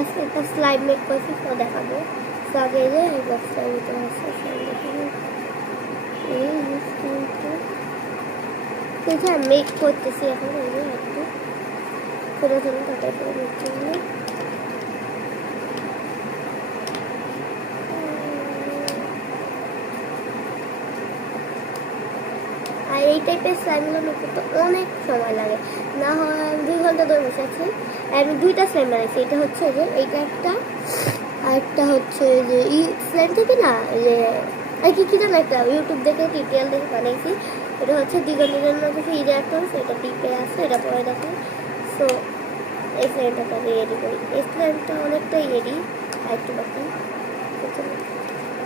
আজকে একটা slime make করছি, তো দেখাবো। তো আগে যে এই বক্সটার ভিতরে আছে স্লাইম দেখাবো। এই যে মেক করতেছি এখন, এই যে একটু ছোটো ছোটো কাটাই করে নিচ্ছি। আর এই টাইপের স্লাইমগুলো মেক করতে অনেক সময় লাগে, না হয় 2 ঘন্টা ধরে বসে আছি। আমি 2টা স্লাইম বানাইছি, এটা হচ্ছে যে এইটা একটা, আর একটা হচ্ছে যে স্লাইম থেকে না যে আর কি জানো একটা ইউটিউব দেখে টিউটোরিয়াল দেখে বানাইছি। এটা হচ্ছে দ্বিগুণের মধ্যে রিঅ্যাক্টরস, এটা টিপে আছে, এটা পরে দেখো। সো এই স্লাইমটাকে আমি রেডি করি। এই স্লাইমটা অনেকটাই রেডি, আর একটু বাকি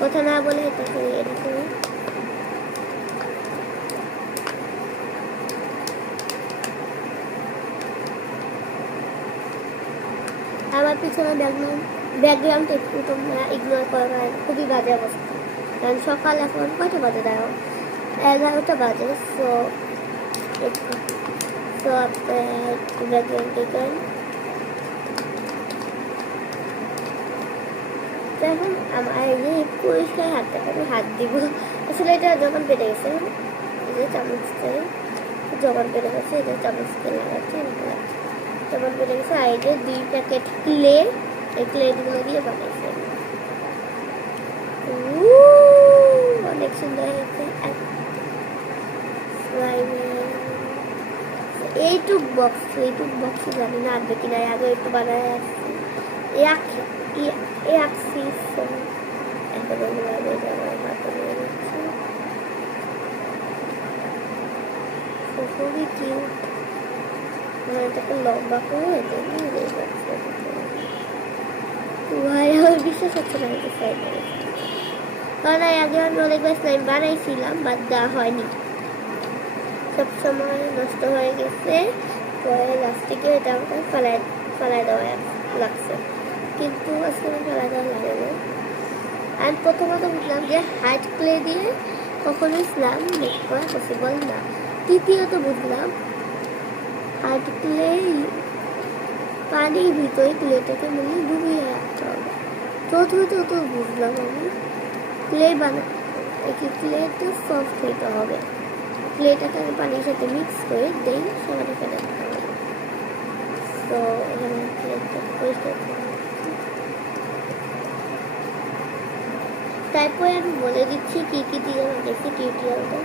কথা না বলে এটাকে রেডি করি। আমার পিছনে ব্যাকগ্রাউন্ড একটু তোমরা ইগনোর করো, কারণ খুবই বাজে অবস্থা। কারণ সকাল এখন কয়টা বাজে দাও, 11টা বাজে। সো একটু ব্যাকগ্রাউন্ড দেখেন। এখন আমার এই পরিষ্কার হাতটাকে আমি হাত দিব। আসলে এটা যখন পেটে গেছে, এই যে চামচটা যখন পেটে গেছে, এই যে চামচকে লাগাচ্ছে, যখন পেটে গেছে। আর এই যে 2 প্যাকেট ক্লে, এই ক্লেগুলো দিয়ে বানাইছে, অনেক সুন্দর হয়েছে। এইটুক বক্স জানি না আসবে কিনা, আগে একটু বানায় আসছি এখন খুবই কিউট। এটাকে লম্বা করে আমার বিশ্বাস হচ্ছে না এটা স্লাইম বানাইছি, কারণ আগে আমি অনেকবার স্লাইম বানাইছিলাম, বাট দেওয়া হয়নি, সবসময় নষ্ট হয়ে গেছে। পরে লাস্টিকে এটা আমাকে ফালাই দেওয়া লাগছে, কিন্তু আজকে আমি ফালাই দেওয়া লাগে না। আমি প্রথমত বুঝলাম যে হার্ড ক্লে দিয়ে কখনোই স্লাইম মেক করা পসিবল না। তৃতীয়ত বুঝলাম হার্ড ক্লে পানির ভিতরে ক্লেটাকে মিলে ডুবিয়ে রাখতে হবে। চতুর্থত বুঝলাম আমি ক্লে ক্লেটা সফট হইতে হবে, ক্লেটাকে আমি পানির সাথে মিক্স করে দেই, সেখানে ফেলে দিতে হবে। তো এখানে ক্লেটা পরিষ্কার করে তারপরে আমি বলে দিচ্ছি কি দিয়ে বানাইছি টিউটোরিয়ালটা।